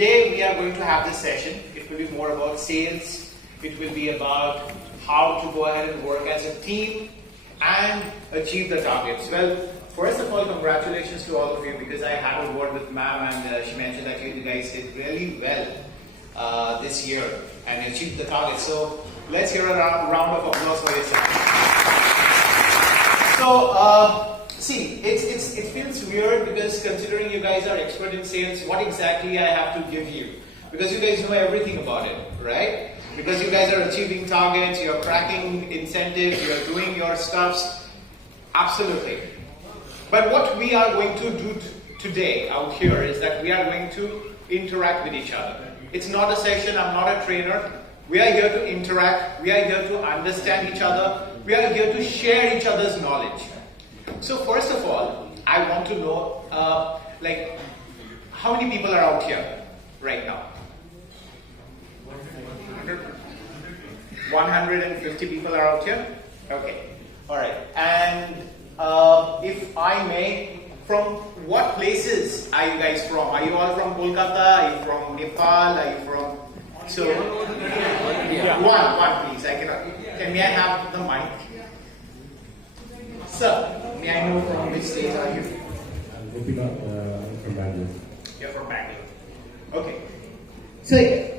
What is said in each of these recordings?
today we are going to have this session. It will be more about sales. It will be about how to go ahead and work as a team and achieve the targets. Well, first of all, congratulations to all of you, because I had a word with ma'am and she mentioned that you guys did really well this year and achieved the targets. So let's hear a round of applause for yourself. So see, it feels weird because considering you guys are expert in sales, what exactly I have to give you? Because you guys know everything about it, right? Because you guys are achieving targets, you're cracking incentives, you're doing your stuffs. Absolutely. But what we are going to do today out here is that we are going to interact with each other. It's not a session, I'm not a trainer. We are here to interact, we are here to understand each other, we are here to share each other's knowledge. So first of all, I want to know, how many people are out here right now? 150 people are out here? Okay. Alright. And if I may, from what places are you guys from? Are you all from Kolkata? Are you from Nepal? Are you from... So, one please. May I have the mic? Sir, may I know from which state are you? I'm from Bangalore. You're from Bangalore. Okay. So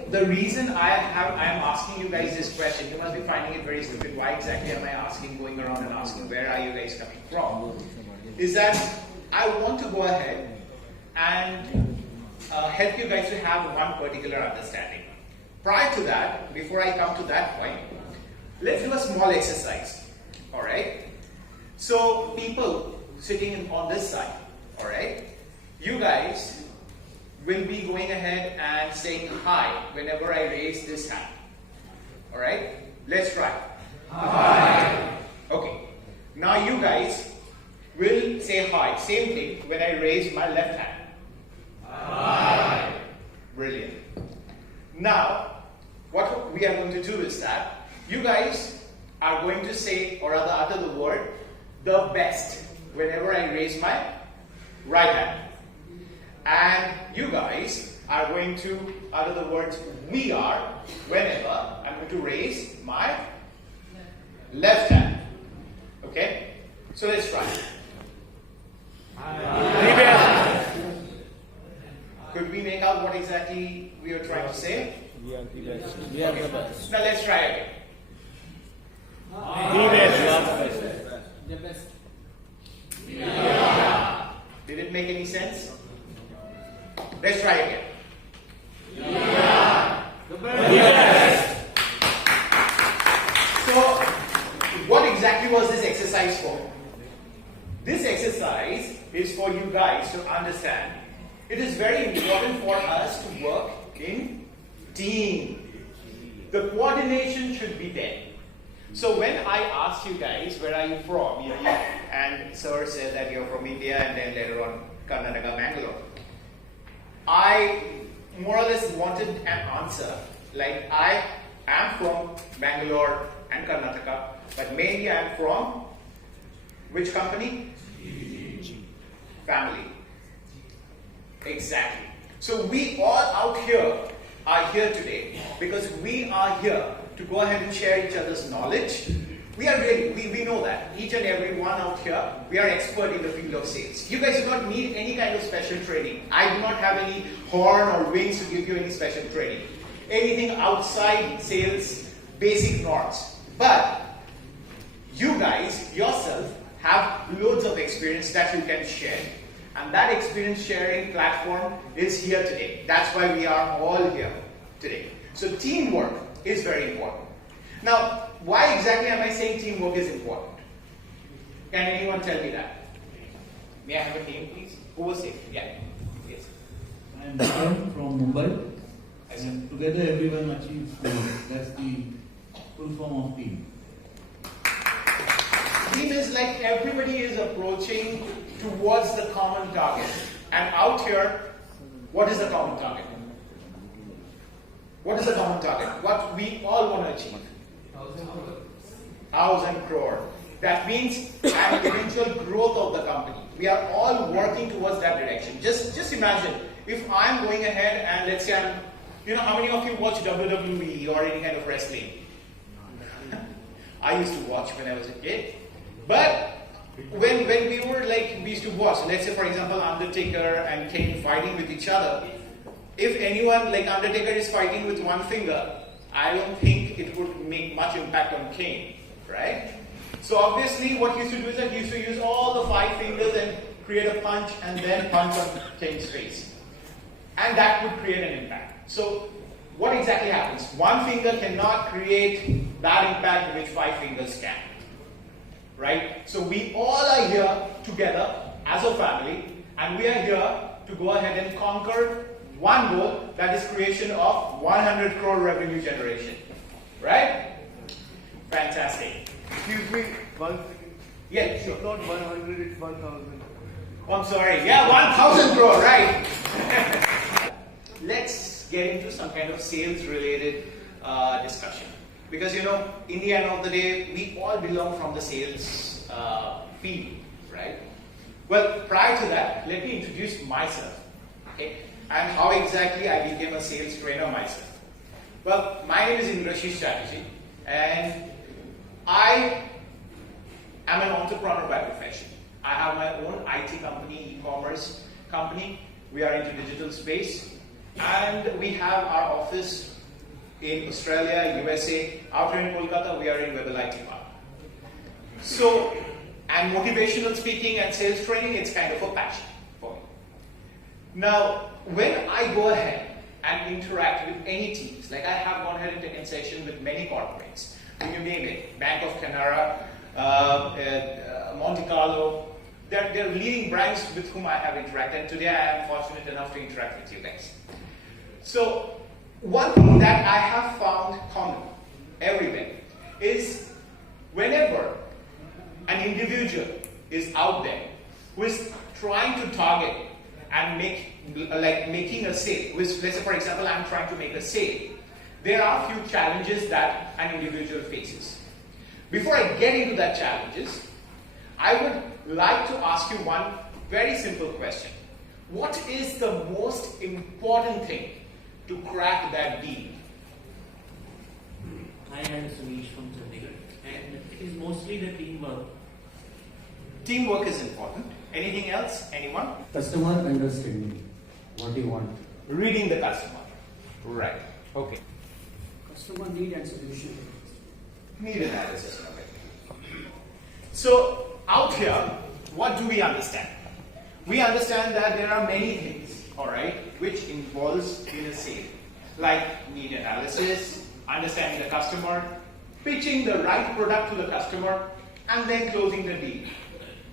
the reason I am asking you guys this question, you must be finding it very stupid. Why exactly am I going around and asking where are you guys coming from? Is that I want to go ahead and help you guys to have one particular understanding. Prior to that, before I come to that point, let's do a small exercise. Alright? So people sitting on this side, alright? You guys will be going ahead and saying hi whenever I raise this hand. Alright? Let's try. Hi. Okay. Now you guys will say hi. Same thing when I raise my left hand. Hi. Brilliant. Now, what we are going to do is that you guys are going to say, or rather utter the word, the best, whenever I raise my right hand. And you guys are going to utter the words we are whenever I'm going to raise my left hand. Okay? So let's try. Could we make out what exactly we are trying to say? We are the best. We are the best. Now let's try again. The best. The best. Yeah. Did it make any sense? Let's try again. Yeah. The best. So, what exactly was this exercise for? This exercise is for you guys to understand. It is very important for us to work in team. The coordination should be there. So when I asked you guys, where are you from? And sir said that you're from India and then later on Karnataka, Bangalore. I more or less wanted an answer. Like I am from Bangalore and Karnataka, but mainly I am from which company? Family. Exactly. So we all out here are here today because we are here to go ahead and share each other's knowledge. We know that. Each and every one out here, we are expert in the field of sales. You guys do not need any kind of special training. I do not have any horn or wings to give you any special training. Anything outside sales, basic norms. But you guys yourself have loads of experience that you can share. And that experience sharing platform is here today. That's why we are all here today. So teamwork is very important. Now, why exactly am I saying teamwork is important? Can anyone tell me that? May I have a name, please? Who was it? Yeah. Yes. I am Vikram from Mumbai. And together everyone achieves goals. That's the full form of team. Team is like everybody is approaching towards the common target. And out here, what is the common target? What is the common target? What we all want to achieve? 1,000 crore. That means an eventual growth of the company. We are all working towards that direction. Just imagine, if I'm going ahead and let's say how many of you watch WWE or any kind of wrestling? I used to watch when I was a kid. But when we used to watch, let's say for example Undertaker and Kane fighting with each other, if anyone like Undertaker is fighting with one finger, I don't think it would make much impact on Kane, right? So obviously what he used to do is that he used to use all the 5 fingers and create a punch and then punch on Kane's face. And that would create an impact. So what exactly happens? One finger cannot create that impact which 5 fingers can. Right? So we all are here together as a family, and we are here to go ahead and conquer one goal, that is creation of 100 crore revenue generation. Right? Fantastic. Excuse me, 1 second. Yes, sure. It's not 100, it's 1000. Oh, I'm sorry. Yeah, 1,000 crore, right? Let's get into some kind of sales related discussion. Because in the end of the day, we all belong from the sales field, right? Well, prior to that, let me introduce myself, okay? And how exactly I became a sales trainer myself. Well, my name is Indrashis Chatterjee, and I am an entrepreneur by profession. I have my own IT company, e-commerce company. We are into digital space, and we have our office in Australia, USA. Out here in Kolkata, we are in Webel IT Park. So, and motivational speaking and sales training, it's kind of a passion for me. Now, when I go ahead and interact with any teams, like I have gone ahead and taken session with many corporates, you name it, Bank of Canara, Monte Carlo, they're leading brands with whom I have interacted, and today I am fortunate enough to interact with you guys. So, one thing that I have found common everywhere is whenever an individual is out there who is trying to target and making a sale, which, let's say for example I'm trying to make a sale, there are a few challenges that an individual faces. Before I get into that challenges, I would like to ask you one very simple question. What is the most important thing to crack that deal? I am Sumesh from Chennai, and it is mostly the teamwork. Teamwork is important. Anything else? Anyone? Customer understanding what you want. Reading the customer. Right. Okay. Customer need and solution. Need analysis of it. So, out here, what do we understand? We understand that there are many things, alright, which involves in a sale. Like need analysis, understanding the customer, pitching the right product to the customer, and then closing the deal.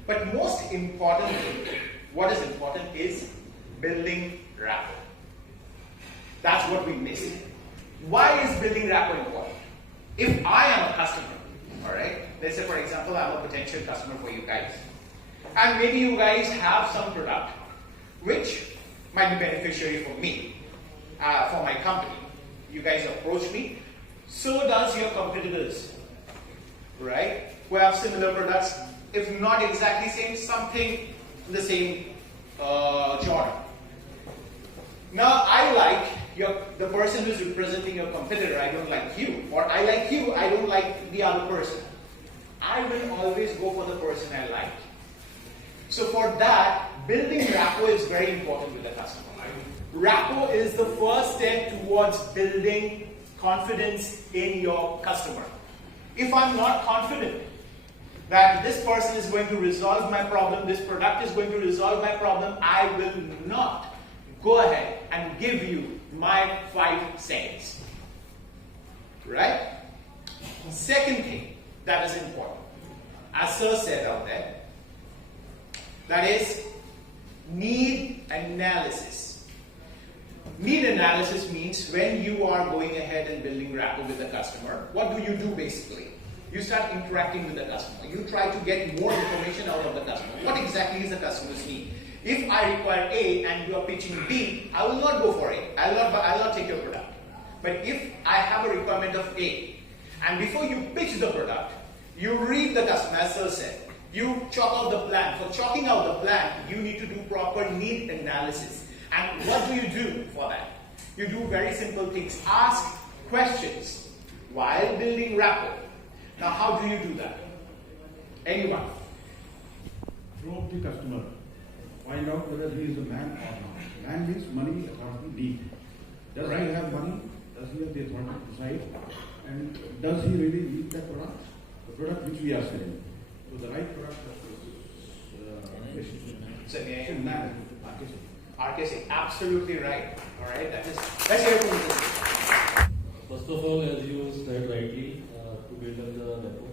But most importantly, what is important is building rapport. That's what we miss. Why is building rapport important? If I am a customer, alright, let's say for example I'm a potential customer for you guys, and maybe you guys have some product which might be beneficiary for me, for my company. You guys approach me, so does your competitors, right? Who have similar products, if not exactly same, something in the same genre. Now I like the person who is representing your competitor, I don't like you. Or I like you, I don't like the other person. I will always go for the person I like. So for that, building rapport is very important with the customer. Rapport is the first step towards building confidence in your customer. If I'm not confident that this person is going to resolve my problem, this product is going to resolve my problem, I will not go ahead and give you my 5 cents. Right? Second thing that is important, as Sir said out there, that is need analysis. Need analysis means when you are going ahead and building rapport with the customer, what do you do basically? You start interacting with the customer. You try to get more information out of the customer. What exactly is the customer's need? If I require A and you are pitching B, I will not go for A. I will not take your product. But if I have a requirement of A, and before you pitch the product, you read the customer, as Sir said. You chalk out the plan. For chalking out the plan, you need to do proper need analysis. And what do you do for that? You do very simple things. Ask questions while building rapport. Now, how do you do that? Anyone? Probe the customer. Find out whether he is a man or not. Man means money, authority, need. Does he have money? Does he have the authority to decide? And does he really need that product? The product which we are selling. So the right product So, man. RKC, absolutely right. All right, let's hear from you. First of all, as you said rightly, to build up the rapport.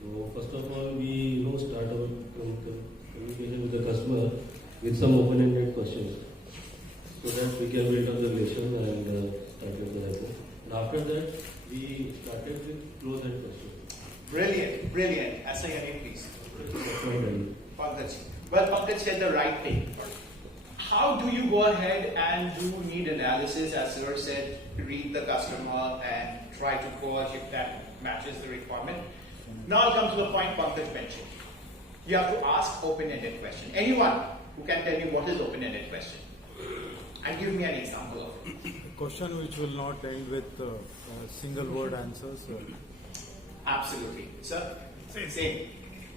So first of all, we start our communication with the customer with some open-ended questions, so that we can build up the relation and start with the rapport. And after that, we started with close-end questions. Brilliant, brilliant. Answer your name, please. Pankaj. Well, Pankaj said the right thing. How do you go ahead and do need analysis, as Sir said, read the customer and try to coach if that matches the requirement? Now I'll come to the point Pankaj mentioned. You have to ask open-ended question. Anyone who can tell me what is open-ended question? And give me an example of it. A question which will not end with single word answers. Absolutely. Sir? Same.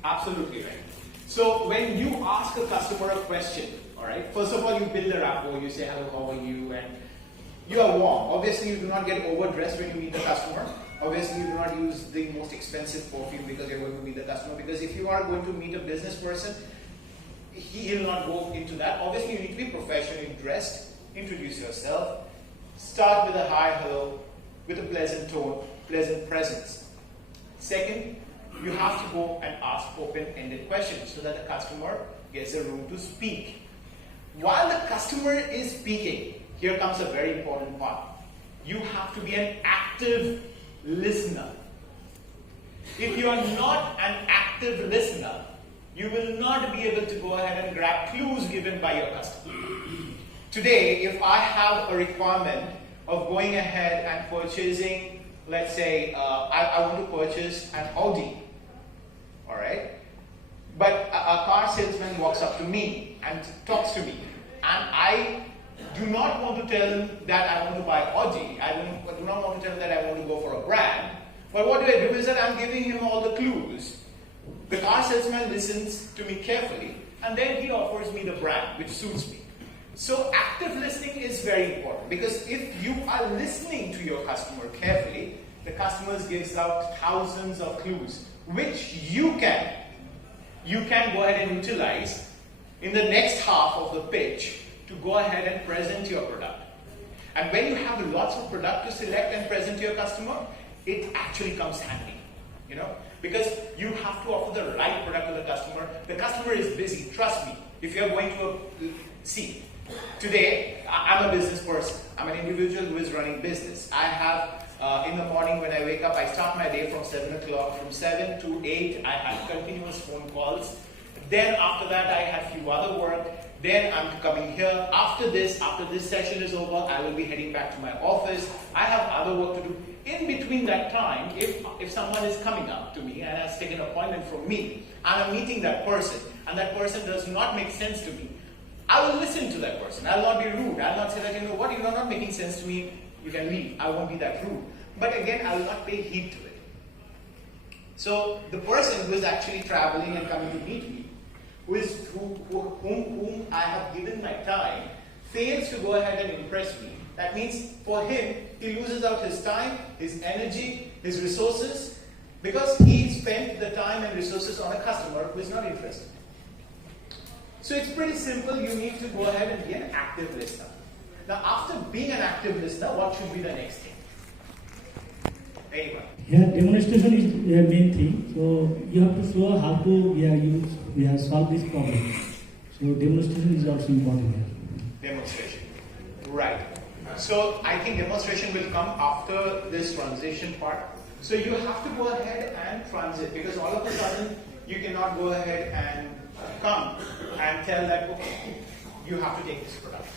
Absolutely right. So when you ask a customer a question, all right, first of all, you build a rapport, you say, hello, how are you? And you are warm. Obviously, you do not get overdressed when you meet the customer. Obviously, you do not use the most expensive perfume because you're going to meet the customer. Because if you are going to meet a business person, he'll not go into that. Obviously, you need to be professionally dressed. Introduce yourself. Start with a hi, hello, with a pleasant tone, pleasant presence. Second, you have to go and ask open-ended questions so that the customer gets a room to speak. While the customer is speaking, here comes a very important part. You have to be an active listener. If you are not an active listener, you will not be able to go ahead and grab clues given by your customer. Today, if I have a requirement of going ahead and purchasing, let's say, I want to purchase an Audi, all right? But a car salesman walks up to me and talks to me, and I do not want to tell him that I want to buy Audi. I do not want to tell him that I want to go for a brand. But what do I do is that I'm giving him all the clues. The car salesman listens to me carefully, and then he offers me the brand which suits me. So active listening is very important, because if you are listening to your customer carefully, the customer gives out thousands of clues which you can go ahead and utilize in the next half of the pitch to go ahead and present your product. And when you have lots of product to select and present to your customer, it actually comes handy, because you have to offer the right product to the customer. The customer is busy, trust me. If you're going to see, today I'm a business person. I'm an individual who is running business. I have in the morning when I wake up, I start my day from 7 o'clock. From 7 to 8, I have continuous phone calls. Then after that, I have few other work. Then I'm coming here. After this session is over, I will be heading back to my office. I have other work to do. In between that time, if someone is coming up to me and has taken an appointment from me, and I'm meeting that person, and that person does not make sense to me, I will listen to that person. I will not be rude. I will not say that, you're not making sense to me, you can leave. I won't be that rude. But again, I will not pay heed to it. So the person who is actually traveling and coming to meet me, whom I have given my time, fails to go ahead and impress me. That means for him, he loses out his time, his energy, his resources, because he spent the time and resources on a customer who is not interested. So it's pretty simple. You need to go ahead and be an active listener. Now, after being an active listener, what should be the next thing? Anyone? Here, demonstration is the main thing. So you have to show how we have solved this problem. So demonstration is also important here. Demonstration. Right. So I think demonstration will come after this transition part. So you have to go ahead and transit, because all of a sudden you cannot go ahead and come and tell that, okay, you have to take this product.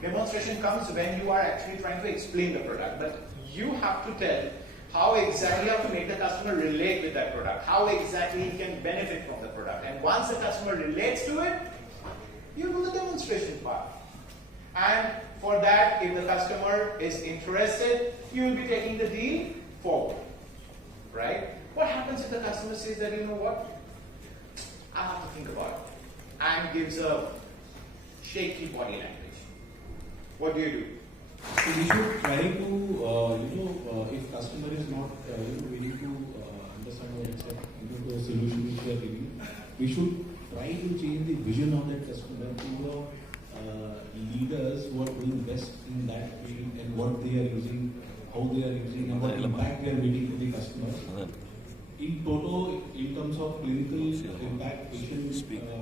Demonstration comes when you are actually trying to explain the product, but you have to tell how exactly you have to make the customer relate with that product, how exactly he can benefit from the product. And once the customer relates to it, you do the demonstration part. And for that, if the customer is interested, you will be taking the deal forward. Right? What happens if the customer says that, you know what, I have to think about it, and gives a shaky body language? What do you do? So we should try to, if customer is not willing to understand or accept the solution which we are giving, we should try to change the vision of that customer to the leaders who are doing best in that field and what they are using, how they are using, and what impact they are making to the customers. In total, in terms of clinical impact, patient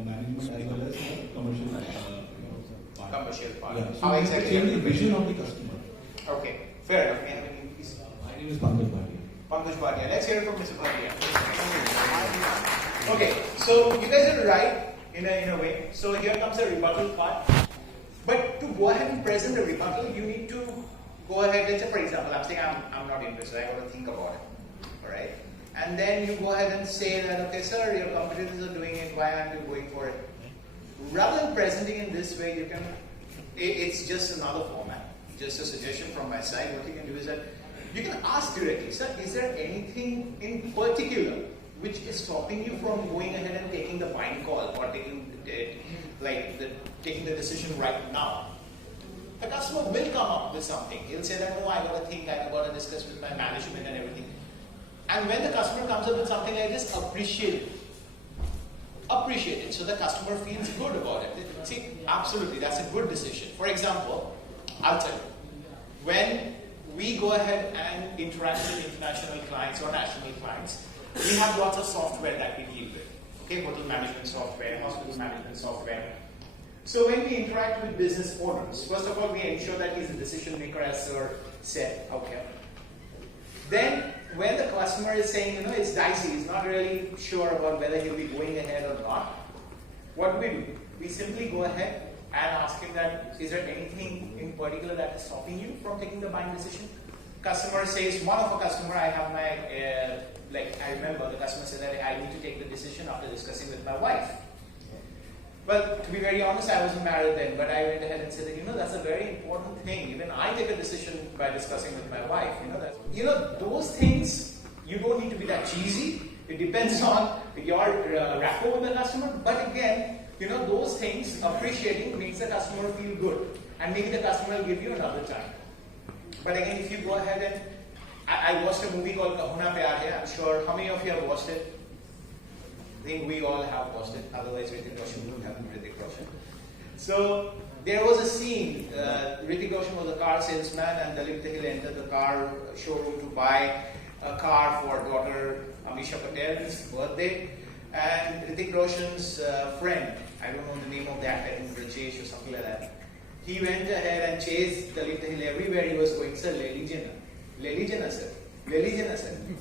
management as well as commercial part. Commercial part. Yeah. So How we have to exactly change you the do it? vision of the customer. Okay, fair enough. May I have a name, please? My name is Pankaj Bhatia. Pankaj Bhatia. Let's hear it from Mr. Bhatia. Okay, so you guys are right in a way. So here comes the rebuttal part. But to go ahead and present the rebuttal, you need to go ahead. Let's say, for example, I'm saying I'm not interested. I want to think about it. All right. And then you go ahead and say that, okay, sir, your competitors are doing it. Why aren't you going for it? Rather than presenting in this way, you can. It's just another format. Just a suggestion from my side. What you can do is that you can ask directly, sir, is there anything in particular which is stopping you from going ahead and taking the buying call or taking the decision right now? The customer will come up with something. He'll say that, no, I got to think, I got to discuss with my management and everything. And when the customer comes up with something like this, appreciate it. Appreciate it so the customer feels good about it. See, absolutely, that's a good decision. For example, I'll tell you, when we go ahead and interact with international clients or national clients, we have lots of software that we deal with. Okay, hotel management software, hospital management software. So when we interact with business owners, first of all, we ensure that he's a decision maker, as Sir said. Okay. Then, when the customer is saying, it's dicey, he's not really sure about whether he'll be going ahead or not, what do? We simply go ahead and ask him that, is there anything in particular that is stopping you from taking the buying decision? Customer says, one of a customer, I have my, I remember the customer said that I need to take the decision after discussing with my wife. Well, to be very honest, I wasn't married then, but I went ahead and said that, that's a very important thing. Even I take a decision by discussing with my wife. Those things, you don't need to be that cheesy. It depends on your rapport with the customer. But again, those things, appreciating makes the customer feel good. And maybe the customer will give you another time. But again, if you go ahead and, I watched a movie called Kahuna Pyar Hai. I'm sure how many of you have watched it? I think we all have watched it, otherwise Hrithik Roshan would have been Hrithik Roshan. So there was a scene, Hrithik Roshan was a car salesman and Dalip Tehil entered the car showroom to buy a car for daughter Amisha Patel's birthday. And Hrithik Roshan's friend, I don't know the name of the actor, I think Rajesh or something like that, he went ahead and chased Dalip Tehil everywhere he was going. Sir, Leli Jana sir.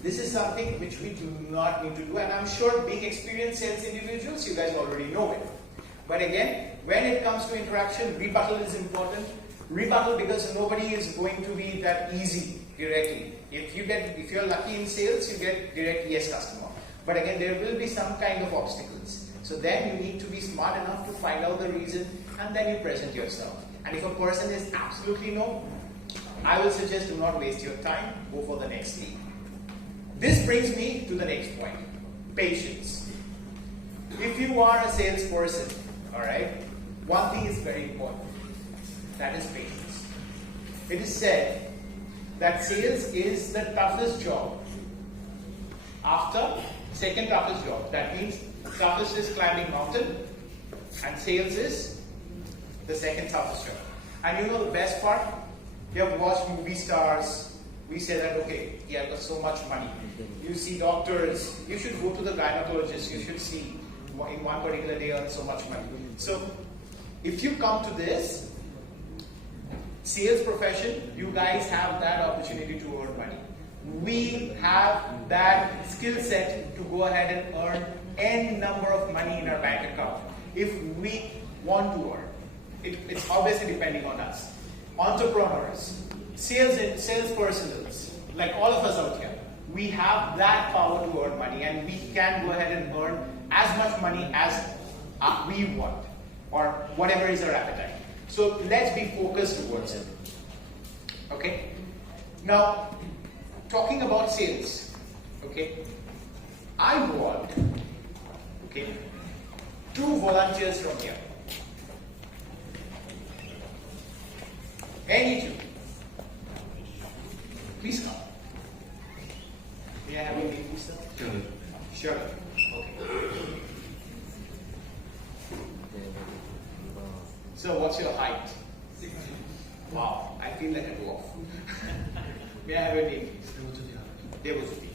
This is something which we do not need to do, and I'm sure being experienced sales individuals, you guys already know it. But again, when it comes to interaction, rebuttal is important. Rebuttal because nobody is going to be that easy directly. If you're lucky in sales, you get direct yes customer. But again, there will be some kind of obstacles. So then you need to be smart enough to find out the reason, and then you present yourself. And if a person is absolutely no, I will suggest do not waste your time, go for the next lead. This brings me to the next point, patience. If you are a salesperson, alright, one thing is very important, that is patience. It is said that sales is the toughest job after second toughest job. That means toughest is climbing mountain and sales is the second toughest job. And the best part? You have watched movie stars, we say that, okay, he has got so much money. You see doctors, you should go to the gynecologist, you should see in one particular day earn so much money. So, if you come to this sales profession, you guys have that opportunity to earn money. We have that skill set to go ahead and earn n number of money in our bank account if we want to earn. It's obviously depending on us. Entrepreneurs, sales personals, like all of us out here, we have that power to earn money, and we can go ahead and earn as much money as we want, or whatever is our appetite. So let's be focused towards it. Okay? Now, talking about sales, okay? I want, okay, 2 volunteers from here. Any 2. Please come. May I have your name, please, sir? Sure. Okay. So, what's your height? 6 feet. Wow, I feel like a dwarf. May I have your name, please? Devajuti.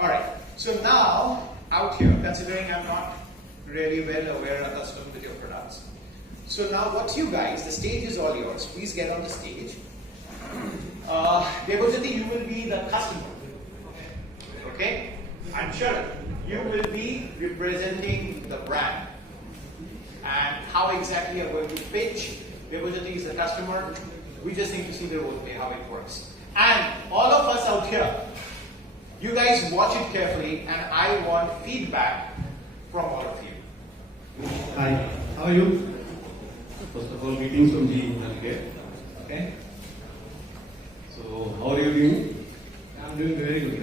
Alright, so now, out here, considering I'm not really well aware or accustomed with your products. So now what you guys, the stage is all yours. Please get on the stage. Devajuti, you will be the customer. Okay? I'm sure you will be representing the brand. And how exactly you're going to pitch. Devajuti is the customer. We just need to see the role play, how it works. And all of us out here, you guys watch it carefully, and I want feedback from all of you. Hi, how are you? First of all, greetings from GE Healthcare. Okay. So, how are you doing? I'm doing very good.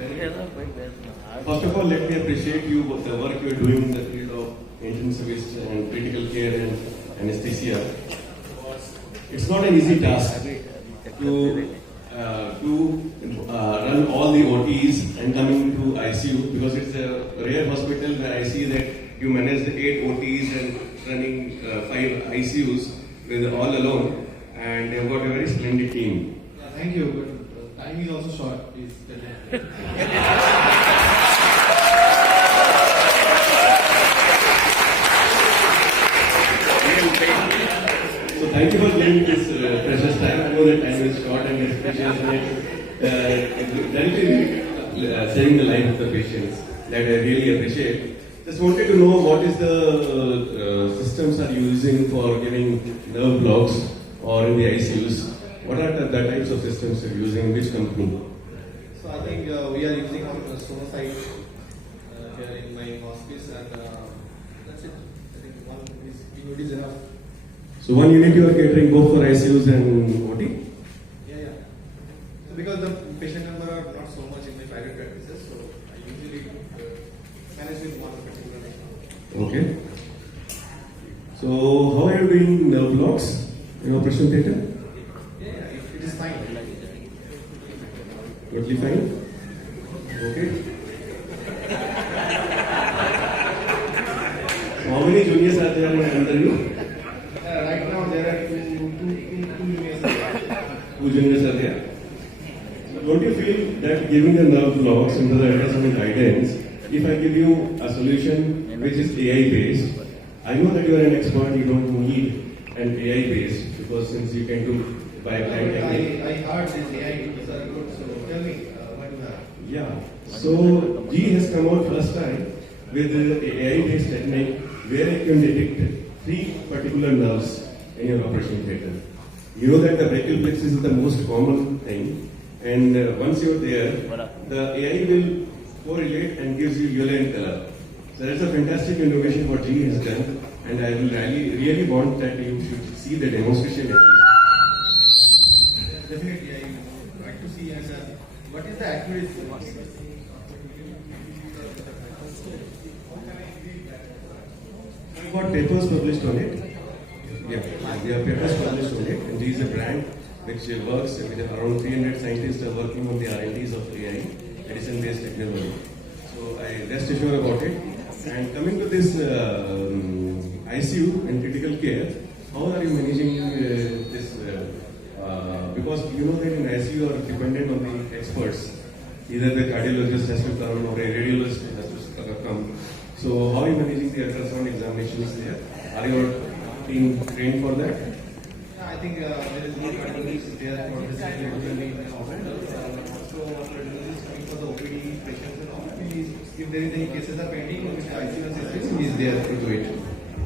First of all, let me appreciate you for the work you are doing in the field of intensive and critical care and anesthesia. It's not an easy task to run all the OTs and coming to ICU, because it's a rare hospital where I see that you manage the 8 OTs and running 5 ICUs with all alone, and they've got a very splendid team. Yeah, thank you, but time is also short. Please tell me. So thank you for giving this precious time. I know that time is short and it's precious, and directly saving the life of the patients. That I really appreciate. Just wanted to know what is the systems are you using for giving nerve blocks or in the ICUs. What are the types of systems you're using? Which company? So I think we are using on the sono side here in my hospice, and that's it. I think one unit is enough. So one unit you are catering both for ICUs and OT? Yeah. So because the patient number are not so much in my private practices, so I usually manage with one particular. Okay. So how are you doing nerve blocks in operation theatre? Yeah, it is fine. Totally fine? Okay. So how many juniors are there under you? Right now there are two juniors. 2 juniors are there. So don't you feel that giving the nerve blocks under the ultrasound guidance, if I give you a solution which is AI based, I know that you are an expert, you don't need an AI based, because since you can do by client technique. I heard this AI tools are good, so tell me what you have. Yeah. So G has come out first time with the AI based technique where it can detect 3 particular nerves in your operation theatre. You know that the brachial plexus is the most common thing, and once you're there, the AI will correlate and gives you yellow and color. So that's a fantastic innovation what G has done, and I will really want that you should see the demonstration at least. Definitely, I would like to see. And what is the accuracy? We've got papers published on it. Yeah, there are papers published on it, and G is a brand which works with around 300 scientists are working on the R&Ds of AI, medicine-based technology. So I rest assured about it. And coming to this ICU and critical care, how are you managing this? Because you know that in ICU you are dependent on the experts. Either the cardiologist has to come or a radiologist has to come. So how are you managing the ultrasound examinations there? Are your team trained for that? I think there is no cardiologist there for this particularly in hospital. Also, cardiologist coming for the OPD patients and all. If there is any cases are pending with the ICU system, he is there to do it.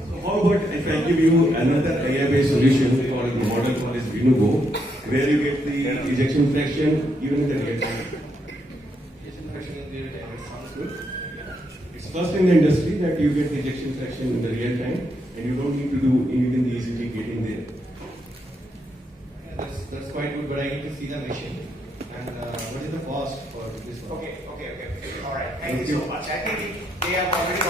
So how about if I give you another AI-based solution called model called as Vinugo, where you get the ejection fraction even in the real time? Ejection fraction in real time, it sounds good. It's first in the industry that you get the ejection fraction in the real time, and you don't need to do even the ECG getting there. quite good, but I need to see the machine. And what is the cost for this one? Okay. All right. Thank you so much. I think they have already